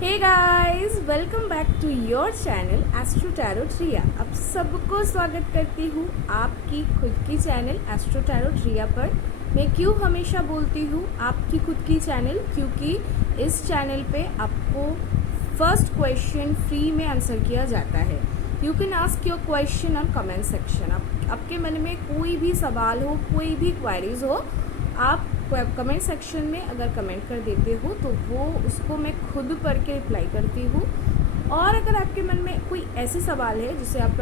Hey guys, welcome back to your channel astro tarot Riya. आप सबको स्वागत करती हूँ आपकी खुद की चैनल एस्ट्रो टैरोट रिया पर। मैं क्यों हमेशा बोलती हूँ आपकी खुद की चैनल, क्योंकि इस चैनल पे आपको फर्स्ट क्वेश्चन फ्री में आंसर किया जाता है। You can ask your question on comment section. आपके मन में कोई भी सवाल हो, कोई भी क्वेरीज हो, आप कमेंट सेक्शन में अगर कमेंट कर देते हो तो वो उसको मैं खुद पढ़ के रिप्लाई करती हूँ। और अगर आपके मन में कोई ऐसे सवाल है जिसे आप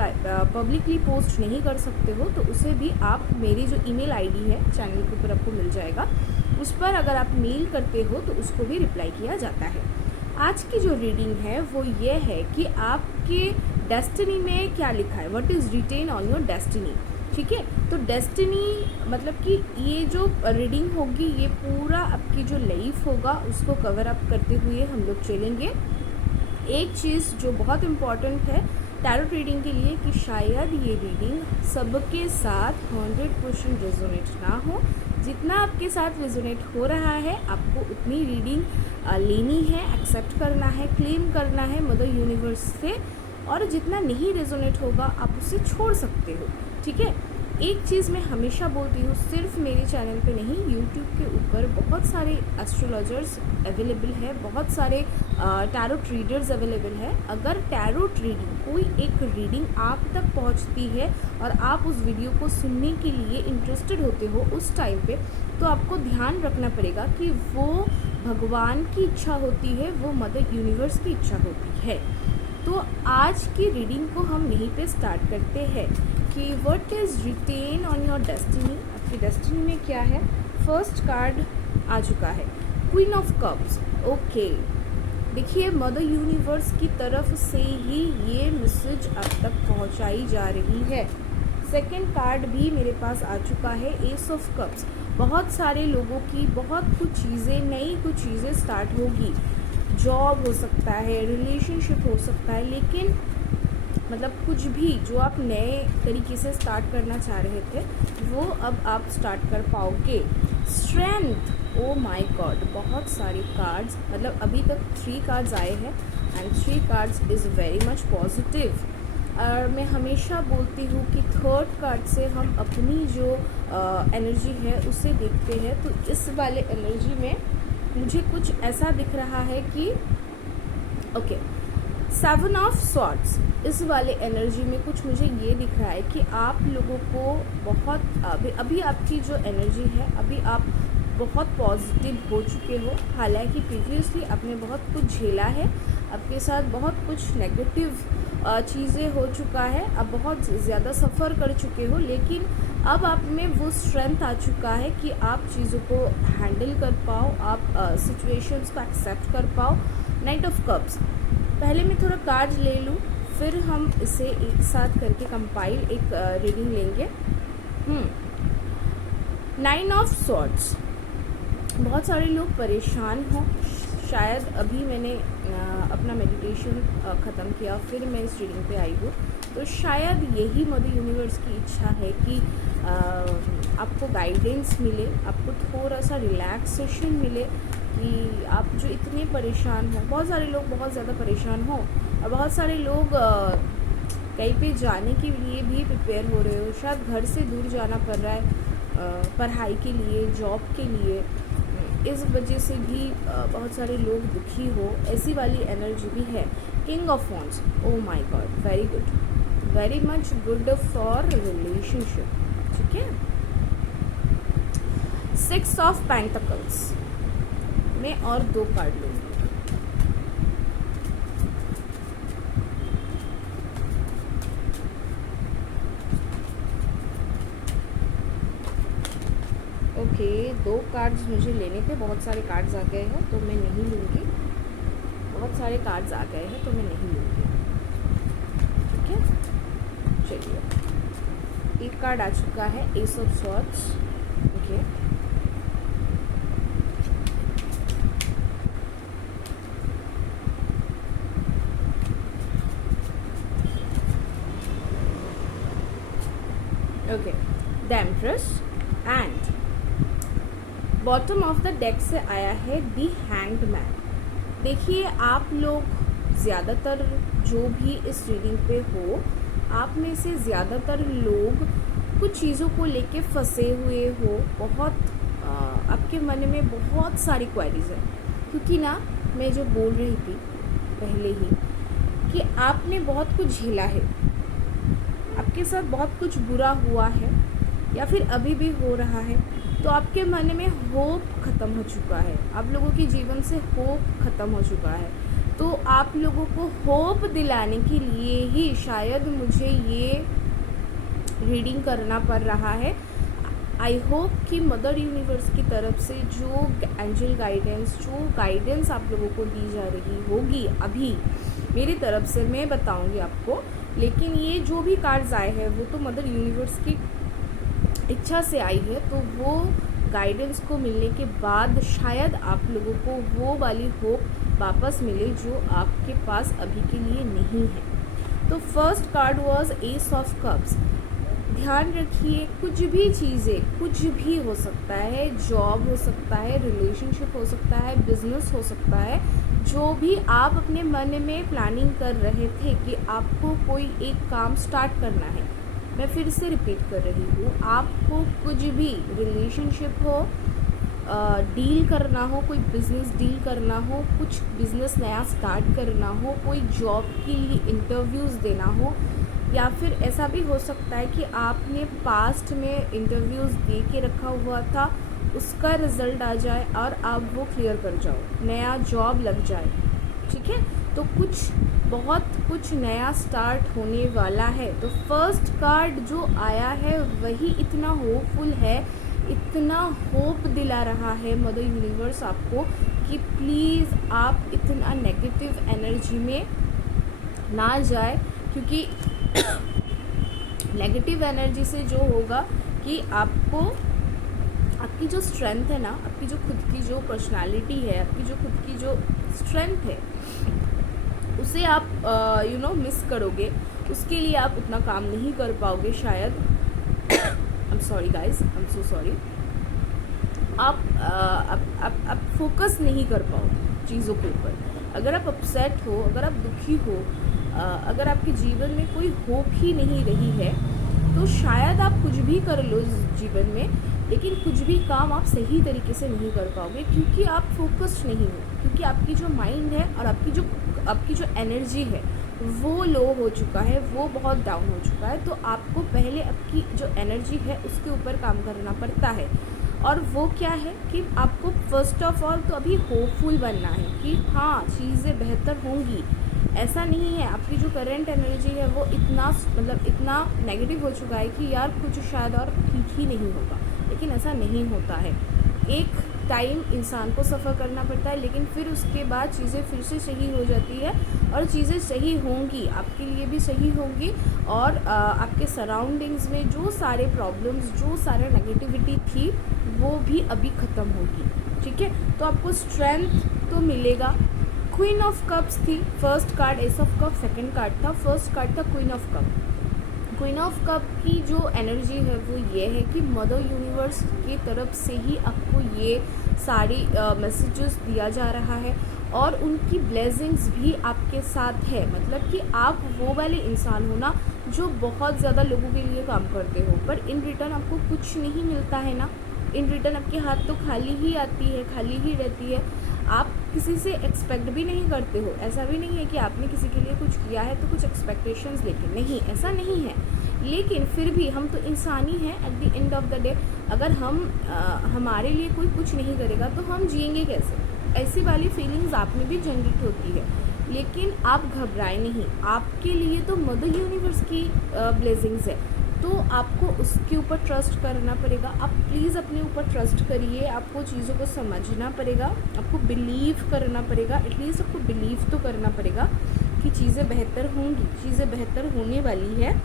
पब्लिकली पोस्ट नहीं कर सकते हो तो उसे भी आप मेरी जो ईमेल आईडी है चैनल के ऊपर आपको मिल जाएगा, उस पर अगर आप मेल करते हो तो उसको भी रिप्लाई किया जाता है। आज की जो रीडिंग है वो ये है कि आपके डेस्टिनी में क्या लिखा है, what is written on your destiny. ठीक है, तो डेस्टिनी मतलब कि ये जो रीडिंग होगी ये पूरा आपकी जो लाइफ होगा उसको कवर अप करते हुए हम लोग चलेंगे। एक चीज़ जो बहुत इम्पॉर्टेंट है टैरोट रीडिंग के लिए कि शायद ये रीडिंग सबके साथ 100% रेजोनेट ना हो। जितना आपके साथ रेजोनेट हो रहा है आपको उतनी रीडिंग लेनी है, एक्सेप्ट करना है, क्लेम करना है मदर यूनिवर्स से, और जितना नहीं रेजोनेट होगा आप उसे छोड़ सकते हो। ठीक है, एक चीज़ मैं हमेशा बोलती हूँ, सिर्फ मेरे चैनल पे नहीं, यूट्यूब के ऊपर बहुत सारे एस्ट्रोलॉजर्स अवेलेबल है, बहुत सारे टैरोट रीडर्स अवेलेबल है। अगर टैरोट रीडिंग कोई एक रीडिंग आप तक पहुँचती है और आप उस वीडियो को सुनने के लिए इंटरेस्टेड होते हो उस टाइम पे, तो आपको ध्यान रखना पड़ेगा कि वो भगवान की इच्छा होती है, वो मदर यूनिवर्स की इच्छा होती है। तो आज की रीडिंग को हम यहीं पे स्टार्ट करते हैं कि what is written on your destiny. आपकी डेस्टिनी में क्या है। फर्स्ट कार्ड आ चुका है, क्वीन ऑफ कप्स। ओके, देखिए मदर यूनिवर्स की तरफ से ही ये मैसेज अब तक पहुंचाई जा रही है। सेकंड कार्ड भी मेरे पास आ चुका है, एस ऑफ कप्स। बहुत सारे लोगों की बहुत कुछ चीज़ें, नई कुछ चीज़ें स्टार्ट होगी। जॉब हो सकता है, रिलेशनशिप हो सकता है, लेकिन मतलब कुछ भी जो आप नए तरीके से स्टार्ट करना चाह रहे थे वो अब आप स्टार्ट कर पाओगे। स्ट्रेंथ, ओ माय गॉड, बहुत सारे कार्ड्स, मतलब अभी तक 3 कार्ड्स आए हैं and 3 cards is very much positive. और मैं हमेशा बोलती हूँ कि थर्ड कार्ड से हम अपनी जो एनर्जी है उसे देखते हैं। तो इस वाले एनर्जी में मुझे कुछ ऐसा दिख रहा है कि ओके, 7 ऑफ स्वॉर्ड्स, इस वाले एनर्जी में कुछ मुझे ये दिख रहा है कि आप लोगों को बहुत अभी आपकी जो एनर्जी है, अभी आप बहुत पॉजिटिव हो चुके हो। हालांकि प्रीवियसली आपने बहुत कुछ झेला है, आपके साथ बहुत कुछ नेगेटिव चीज़ें हो चुका है, आप बहुत ज़्यादा सफ़र कर चुके हो, लेकिन अब आप में वो स्ट्रेंथ आ चुका है कि आप चीज़ों को हैंडल कर पाओ, आप सिचुएशंस को एक्सेप्ट कर पाओ। नाइट ऑफ कप्स, पहले मैं थोड़ा कार्ड ले लूँ, फिर हम इसे एक साथ करके कंपाइल एक रीडिंग लेंगे। 9 ऑफ स्वॉर्ड्स, बहुत सारे लोग परेशान हों। शायद अभी मैंने अपना मेडिटेशन ख़त्म किया, फिर मैं इस रीडिंग पे आई हूँ, तो शायद यही मदर यूनिवर्स की इच्छा है कि आपको गाइडेंस मिले, आपको थोड़ा सा रिलैक्सेशन मिले कि आप जो इतने परेशान हो, बहुत सारे लोग बहुत ज़्यादा परेशान हो, और बहुत सारे लोग कहीं पे जाने के लिए भी प्रिपेयर हो रहे हो, शायद घर से दूर जाना पड़ रहा है पढ़ाई के लिए, जॉब के लिए, इस वजह से भी बहुत सारे लोग दुखी हो, ऐसी वाली एनर्जी भी है। King of wands, oh my God, very good, very much good for relationship. ठीक है, 6 ऑफ पेंटिकल्स, मैं और 2 कार्ड लूँगी। ओके, 2 कार्ड्स मुझे लेने थे, बहुत सारे कार्ड्स आ गए हैं तो मैं नहीं लूँगी, बहुत सारे कार्ड्स आ गए हैं तो मैं नहीं लूँगी। ठीक है, चलिए, एक कार्ड आ चुका है, S of swords. Okay, okay, the empress and bottom of the deck से आया है द हैंग्ड मैन। देखिए, आप लोग ज़्यादातर जो भी इस रीडिंग पे हो, आप में से ज़्यादातर लोग कुछ चीज़ों को लेके फंसे हुए हो। बहुत आपके मन में बहुत सारी क्वेरीज हैं, क्योंकि ना मैं जो बोल रही थी पहले ही कि आपने बहुत कुछ झेला है, आपके साथ बहुत कुछ बुरा हुआ है या फिर अभी भी हो रहा है, तो आपके मन में होप ख़त्म हो चुका है, आप लोगों के जीवन से होप ख़त्म हो चुका है। तो आप लोगों को होप दिलाने के लिए ही शायद मुझे ये रीडिंग करना पड़ रहा है। आई होप कि मदर यूनिवर्स की तरफ से जो एंजल गाइडेंस, जो गाइडेंस आप लोगों को दी जा रही होगी अभी मेरी तरफ से, मैं बताऊंगी आपको। लेकिन ये जो भी कार्ड्स आए हैं वो तो मदर यूनिवर्स की इच्छा से आई है, तो वो गाइडेंस को मिलने के बाद शायद आप लोगों को वो वाली होप वापस मिले जो आपके पास अभी के लिए नहीं है। तो first card was S of cups. ध्यान रखिए, कुछ भी चीज़ें, कुछ भी हो सकता है, जॉब हो सकता है, रिलेशनशिप हो सकता है, बिजनेस हो सकता है, जो भी आप अपने मन में प्लानिंग कर रहे थे कि आपको कोई एक काम स्टार्ट करना है, मैं फिर से रिपीट कर रही हूँ, आपको कुछ भी रिलेशनशिप हो, डील करना हो, कोई बिज़नेस डील करना हो, कुछ बिज़नेस नया स्टार्ट करना हो, कोई जॉब के लिए इंटरव्यूज़ देना हो, या फिर ऐसा भी हो सकता है कि आपने पास्ट में इंटरव्यूज़ दे के रखा हुआ था, उसका रिज़ल्ट आ जाए और आप वो क्लियर कर जाओ, नया जॉब लग जाए। ठीक है, तो बहुत कुछ नया स्टार्ट होने वाला है। तो फर्स्ट कार्ड जो आया है वही इतना होपफुल है, इतना होप दिला रहा है मदर यूनिवर्स आपको कि प्लीज़ आप इतना नेगेटिव एनर्जी में ना जाए, क्योंकि नेगेटिव एनर्जी से जो होगा कि आपको आपकी जो स्ट्रेंथ है ना, आपकी जो खुद की जो पर्सनालिटी है, आपकी जो खुद की जो स्ट्रेंथ है, उसे आप मिस करोगे, उसके लिए आप उतना काम नहीं कर पाओगे शायद। I am sorry guys, I am so sorry. आप फोकस नहीं कर पाओगे चीज़ों के ऊपर। अगर आप अपसेट हो, अगर आप दुखी हो, अगर आपके जीवन में कोई होप ही नहीं रही है, तो शायद आप कुछ भी कर लो जीवन में, लेकिन कुछ भी काम आप सही तरीके से नहीं कर पाओगे, क्योंकि आप फोकस्ड नहीं हो, क्योंकि आपकी जो माइंड है और आपकी जो एनर्जी है वो लो हो चुका है, वो बहुत डाउन हो चुका है। तो आपको पहले आपकी जो एनर्जी है उसके ऊपर काम करना पड़ता है, और वो क्या है कि आपको फर्स्ट ऑफ ऑल तो अभी होपफुल बनना है कि हाँ, चीज़ें बेहतर होंगी। ऐसा नहीं है, आपकी जो करंट एनर्जी है वो इतना नेगेटिव हो चुका है कि यार कुछ शायद और ठीक ही नहीं होगा, लेकिन ऐसा नहीं होता है। एक टाइम इंसान को सफ़र करना पड़ता है, लेकिन फिर उसके बाद चीज़ें फिर से सही हो जाती है, और चीज़ें सही होंगी, आपके लिए भी सही होंगी, और आपके सराउंडिंग्स में जो सारे प्रॉब्लम्स, जो सारा नेगेटिविटी थी, वो भी अभी ख़त्म होगी। ठीक है, तो आपको स्ट्रेंथ तो मिलेगा। क्वीन ऑफ कप्स थी first card, S of cup second card था, फर्स्ट कार्ड था queen of cup. Queen of cup की जो एनर्जी है वो ये है कि मदर यूनिवर्स की तरफ से ही आपको ये सारी मैसेजेस दिया जा रहा है, और उनकी ब्लेसिंग्स भी आपके साथ है। मतलब कि आप वो वाले इंसान हो ना जो बहुत ज़्यादा लोगों के लिए काम करते हो, पर इन रिटर्न आपको कुछ नहीं मिलता है ना, इन रिटर्न आपके हाथ तो खाली ही आती है, खाली ही रहती है। आप किसी से एक्सपेक्ट भी नहीं करते हो, ऐसा भी नहीं है कि आपने किसी के लिए कुछ किया है तो कुछ एक्सपेक्टेशंस लेके, नहीं, ऐसा नहीं है। लेकिन फिर भी हम तो इंसान ही हैं at the end of the day. अगर हमारे लिए कोई कुछ नहीं करेगा तो हम जिएंगे कैसे? ऐसी वाली फीलिंग्स आप में भी जनरेट होती है, लेकिन आप घबराए नहीं, आपके लिए तो मदर यूनिवर्स की ब्लेसिंग्स है, तो आपको उसके ऊपर ट्रस्ट करना पड़ेगा। आप प्लीज़ अपने ऊपर ट्रस्ट करिए, आपको चीज़ों को समझना पड़ेगा, आपको बिलीव करना पड़ेगा, एटलीस्ट आपको बिलीव तो करना पड़ेगा कि चीज़ें बेहतर होंगी, चीज़ें बेहतर होने वाली है।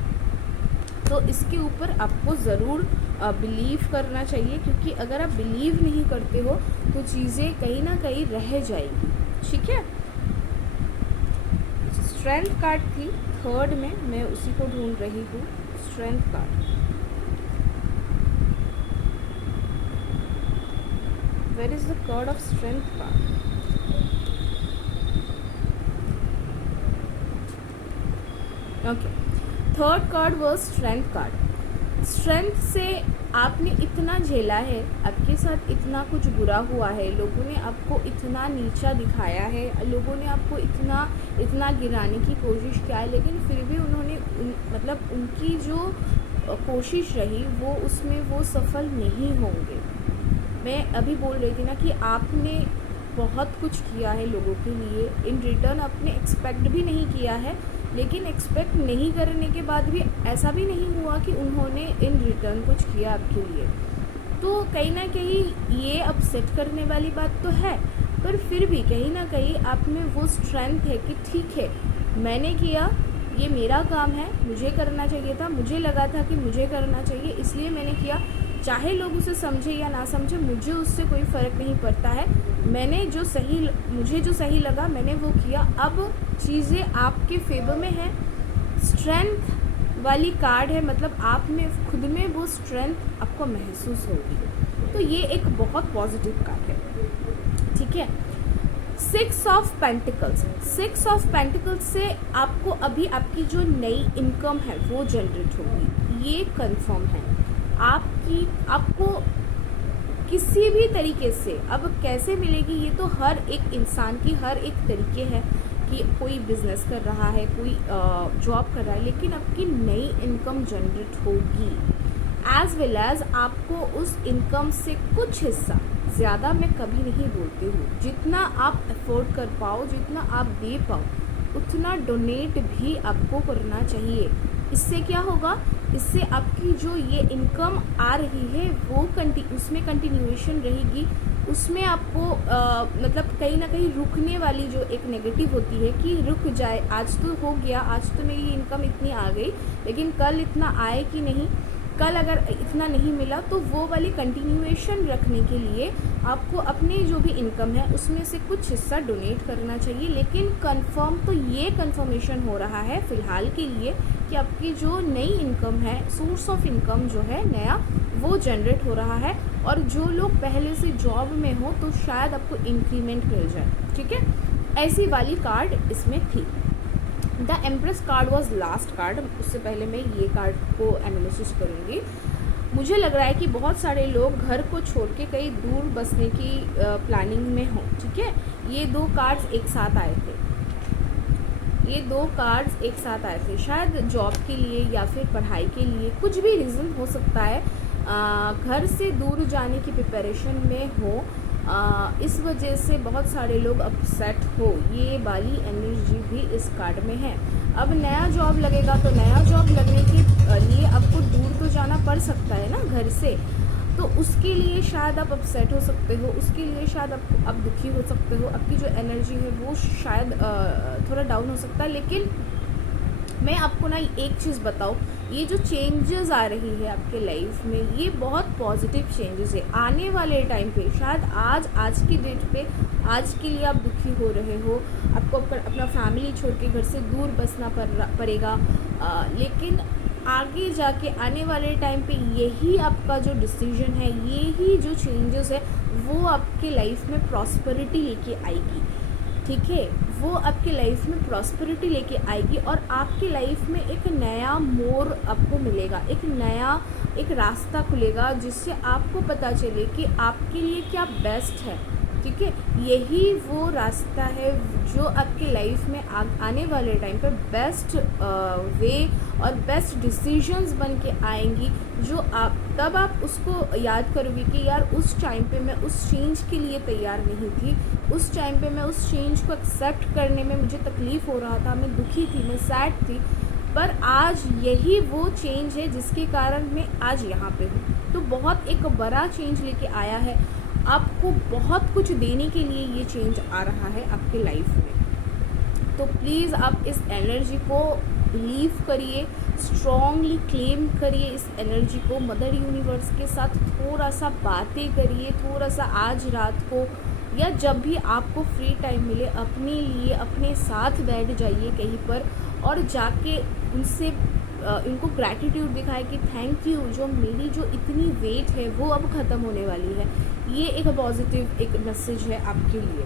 तो इसके ऊपर आपको ज़रूर बिलीव करना चाहिए, क्योंकि अगर आप बिलीव नहीं करते हो तो चीज़ें कहीं ना कहीं रह जाएगी। ठीक है, स्ट्रेंथ कार्ड थी थर्ड में, मैं उसी को ढूंढ रही हूँ। Strength card, where is the card of strength card? Okay, third card was strength card. Strength से आपने इतना झेला है, आपके साथ इतना कुछ बुरा हुआ है, लोगों ने आपको इतना नीचा दिखाया है, लोगों ने आपको इतना गिराने की कोशिश किया है, लेकिन फिर भी उन्होंने मतलब उनकी जो कोशिश रही वो उसमें वो सफल नहीं होंगे। मैं अभी बोल रही थी ना कि आपने बहुत कुछ किया है लोगों के लिए, इन रिटर्न आपने एक्सपेक्ट भी नहीं किया है, लेकिन एक्सपेक्ट नहीं करने के बाद भी ऐसा भी नहीं हुआ कि उन्होंने इन रिटर्न कुछ किया आपके लिए। तो कहीं ना कहीं ये अपसेट करने वाली बात तो है, पर फिर भी कहीं ना कहीं आप में वो स्ट्रेंथ है कि ठीक है, मैंने किया, ये मेरा काम है, मुझे करना चाहिए था, मुझे लगा था कि मुझे करना चाहिए, इसलिए मैंने किया। चाहे लोग उसे समझे या ना समझे, मुझे उससे कोई फ़र्क नहीं पड़ता है। मुझे जो सही लगा मैंने वो किया। अब चीज़ें आपके फेवर में है। स्ट्रेंथ वाली कार्ड है, मतलब आप में खुद में वो स्ट्रेंथ आपको महसूस होगी। तो ये एक बहुत पॉजिटिव कार्ड है, ठीक है। 6 ऑफ पेंटिकल्स, 6 ऑफ पेंटिकल्स से आपको अभी आपकी जो नई इनकम है वो जनरेट होगी, ये कंफर्म है। आपको किसी भी तरीके से अब कैसे मिलेगी, ये तो हर एक इंसान की हर एक तरीके है कि कोई बिजनेस कर रहा है, कोई जॉब कर रहा है, लेकिन आपकी नई इनकम जनरेट होगी। एज वेल एज आपको उस इनकम से कुछ हिस्सा, ज़्यादा मैं कभी नहीं बोलती हूँ, जितना आप अफोर्ड कर पाओ, जितना आप दे पाओ, उतना डोनेट भी आपको करना चाहिए। इससे क्या होगा, इससे आपकी जो ये इनकम आ रही है वो उसमें कंटिन्यूएशन रहेगी। उसमें आपको मतलब कहीं ना कहीं रुकने वाली जो एक नेगेटिव होती है कि रुक जाए, आज तो हो गया, आज तो मेरी इनकम इतनी आ गई, लेकिन कल इतना आए कि नहीं, कल अगर इतना नहीं मिला, तो वो वाली कंटिन्यूएशन रखने के लिए आपको अपने जो भी इनकम है उसमें से कुछ हिस्सा डोनेट करना चाहिए। लेकिन कंफर्म तो ये कंफर्मेशन हो रहा है फ़िलहाल के लिए कि आपकी जो नई इनकम है, सोर्स ऑफ इनकम जो है नया, वो जनरेट हो रहा है। और जो लोग पहले से जॉब में हो तो शायद आपको इंक्रीमेंट मिल जाए, ठीक है। ऐसी वाली कार्ड इसमें थी। The empress card was last card. उससे पहले मैं ये कार्ड को एनालिसिस करूँगी। मुझे लग रहा है कि बहुत सारे लोग घर को छोड़ के कहीं दूर बसने की प्लानिंग में हों, ठीक है। ये दो कार्ड्स एक साथ आए थे, ये दो कार्ड्स एक साथ आए थे, शायद जॉब के लिए या फिर पढ़ाई के लिए, कुछ भी रीज़न हो सकता है। घर से दूर जाने की प्रिपरेशन में हो, इस वजह से बहुत सारे लोग अपसेट हो, ये वाली एनर्जी भी इस कार्ड में है। अब नया जॉब लगेगा तो नया जॉब लगने के लिए आपको दूर तो जाना पड़ सकता है ना घर से, तो उसके लिए शायद आप अपसेट हो सकते हो, उसके लिए शायद आप दुखी हो सकते हो, आपकी जो एनर्जी है वो शायद थोड़ा डाउन हो सकता है। लेकिन मैं आपको ना एक चीज़ बताऊँ, ये जो चेंजेस आ रही है आपके लाइफ में, ये बहुत पॉजिटिव चेंजेस है। आने वाले टाइम पे शायद आज की डेट पे, आज के लिए आप दुखी हो रहे हो, आपको अपना फैमिली छोड़ के घर से दूर बसना पड़ेगा, लेकिन आगे जाके आने वाले टाइम पे यही आपका जो डिसीजन है, यही जो चेंजेस है, वो आपके लाइफ में प्रॉस्पेरिटी लेके आएगी, ठीक है। वो आपके लाइफ में प्रॉस्पेरिटी लेके आएगी और आपकी लाइफ में एक नया मोड़ आपको मिलेगा, एक रास्ता खुलेगा, जिससे आपको पता चले कि आपके लिए क्या बेस्ट है, ठीक है। यही वो रास्ता है जो आपके लाइफ में आने वाले टाइम पर बेस्ट वे और बेस्ट डिसीजंस बन के आएंगी, जो तब आप उसको याद करोगे कि यार उस टाइम पे मैं उस चेंज के लिए तैयार नहीं थी, उस टाइम पे मैं उस चेंज को एक्सेप्ट करने में मुझे तकलीफ़ हो रहा था, मैं दुखी थी, मैं सैड थी, पर आज यही वो चेंज है जिसके कारण मैं आज यहाँ पे हूँ। तो बहुत एक बड़ा चेंज लेके आया है, आपको बहुत कुछ देने के लिए ये चेंज आ रहा है आपके लाइफ में। तो प्लीज़ आप इस एनर्जी को बिलीव करिए, स्ट्रॉन्गली क्लेम करिए इस एनर्जी को, मदर यूनिवर्स के साथ थोड़ा सा बातें करिए, थोड़ा सा आज रात को या जब भी आपको फ्री टाइम मिले, अपने लिए अपने साथ बैठ जाइए कहीं पर और जाके उनसे इनको ग्रैटिट्यूड दिखाए कि थैंक यू, जो मेरी जो इतनी वेट है वो अब ख़त्म होने वाली है। ये एक पॉजिटिव एक मैसेज है आपके लिए।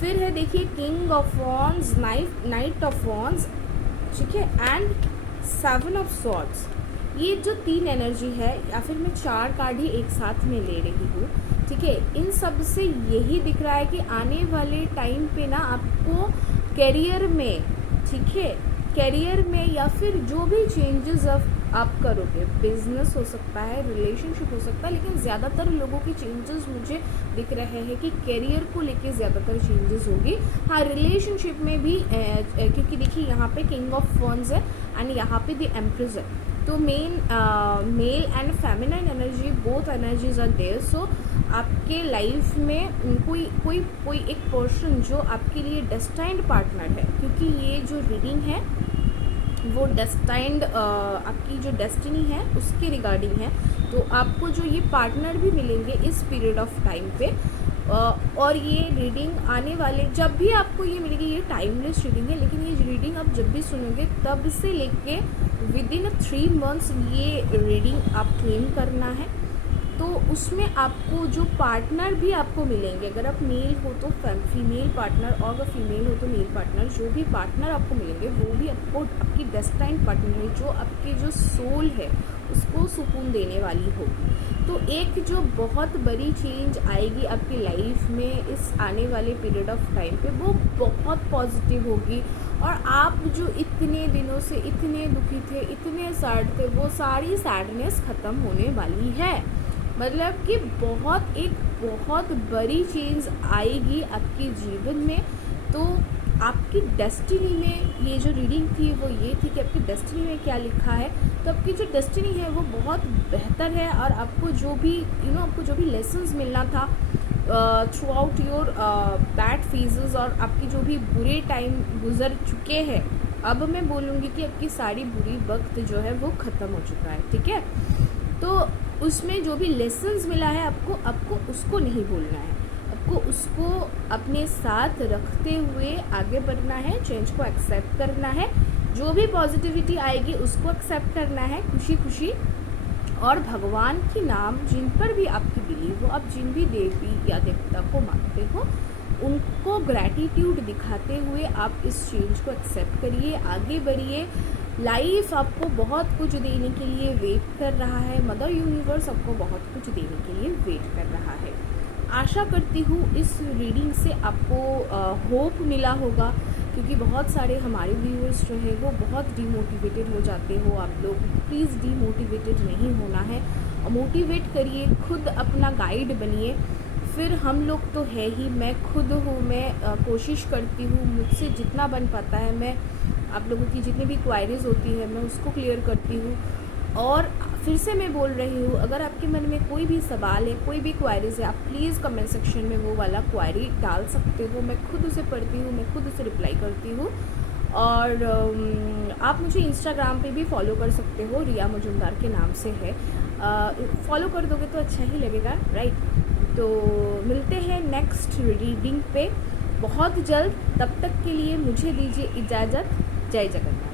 फिर है देखिए king of wands, night of wands, ठीक है, एंड 7 ऑफ सॉर्ड्स। ये जो 3 एनर्जी है, या फिर मैं 4 कार्ड ही एक साथ में ले रही हूँ, ठीक है, इन सब से यही दिख रहा है कि आने वाले टाइम पे ना आपको करियर में, ठीक है, करियर में या फिर जो भी चेंजेस आप करोगे, बिजनेस हो सकता है, रिलेशनशिप हो सकता है, लेकिन ज़्यादातर लोगों की चेंजेस मुझे दिख रहे हैं कि करियर को लेके ज़्यादातर चेंजेस होगी। हाँ, रिलेशनशिप में भी क्योंकि देखिए यहाँ पे किंग ऑफ वॉन्ड्स है एंड यहाँ पे द एम्प्रेस है, तो male and feminine energy, both energies are there. So आपके लाइफ में कोई एक पर्सन जो आपके लिए डेस्टाइंड पार्टनर है, क्योंकि ये जो रीडिंग है वो डेस्टाइंड आपकी जो डेस्टिनी है उसके रिगार्डिंग है। तो आपको जो ये पार्टनर भी मिलेंगे इस पीरियड ऑफ टाइम पे, और ये रीडिंग आने वाले जब भी आपको ये मिलेगी, ये टाइमलेस रीडिंग है, लेकिन ये रीडिंग आप जब भी सुनोगे तब से लेके विदिन 3 मंथ्स ये रीडिंग आप क्लेम करना है। तो उसमें आपको जो पार्टनर भी आपको मिलेंगे, अगर आप मेल हो तो फीमेल पार्टनर, और अगर फीमेल हो तो मेल पार्टनर, जो भी पार्टनर आपको मिलेंगे वो भी आपको आपकी डेस्टाइंड पार्टनर है, जो आपकी जो सोल है उसको सुकून देने वाली होगी। तो एक जो बहुत बड़ी चेंज आएगी आपकी लाइफ में इस आने वाले पीरियड ऑफ टाइम पे, वो बहुत पॉजिटिव होगी, और आप जो इतने दिनों से इतने दुखी थे, इतने सैड थे, वो सारी सैडनेस ख़त्म होने वाली है। मतलब कि बहुत बड़ी चेंज आएगी आपके जीवन में। तो आपकी डेस्टिनी में ये जो रीडिंग थी वो ये थी कि आपकी डेस्टिनी में क्या लिखा है। तो आपकी जो डेस्टिनी है वो बहुत बेहतर है, और आपको जो भी आपको जो भी लेसन्स मिलना था through out your bad phases, और आपकी जो भी बुरे टाइम गुजर चुके हैं, अब मैं बोलूँगी कि आपकी सारी बुरी वक्त जो है वो ख़त्म हो चुका है, ठीक है। तो उसमें जो भी लेसन्स मिला है आपको उसको नहीं भूलना है, आपको उसको अपने साथ रखते हुए आगे बढ़ना है, चेंज को एक्सेप्ट करना है, जो भी पॉजिटिविटी आएगी उसको एक्सेप्ट करना है खुशी खुशी, और भगवान की नाम जिन पर भी आपकी बिलीव हो, आप जिन भी देवी या देवता को मानते हो, उनको ग्रैटिट्यूड दिखाते हुए आप इस चेंज को एक्सेप्ट करिए, आगे बढ़िए। लाइफ आपको बहुत कुछ देने के लिए वेट कर रहा है, मदर यूनिवर्स आपको बहुत कुछ देने के लिए वेट कर रहा है। आशा करती हूँ इस रीडिंग से आपको होप मिला होगा, क्योंकि बहुत सारे हमारे व्यूअर्स जो है वो बहुत डीमोटिवेटेड हो जाते हो। आप लोग प्लीज़ डीमोटिवेटेड नहीं होना है, मोटिवेट करिए, खुद अपना गाइड बनिए। फिर हम लोग तो है ही, मैं खुद हूँ, मैं कोशिश करती हूँ, मुझसे जितना बन पाता है मैं आप लोगों की जितनी भी क्वायरीज़ होती है मैं उसको क्लियर करती हूँ। और फिर से मैं बोल रही हूँ, अगर आपके मन में कोई भी सवाल है, कोई भी क्वायरीज़ है, आप प्लीज़ कमेंट सेक्शन में वो वाला क्वायरी डाल सकते हो, मैं खुद उसे पढ़ती हूँ, मैं खुद उसे रिप्लाई करती हूँ। और आप मुझे इंस्टाग्राम पे भी फॉलो कर सकते हो, रिया मजुमदार के नाम से है, फॉलो कर दोगे तो अच्छा ही लगेगा, राइट। तो मिलते हैं नेक्स्ट रीडिंग पे बहुत जल्द, तब तक के लिए मुझे दीजिए इजाज़त। जय जगन्नाथ।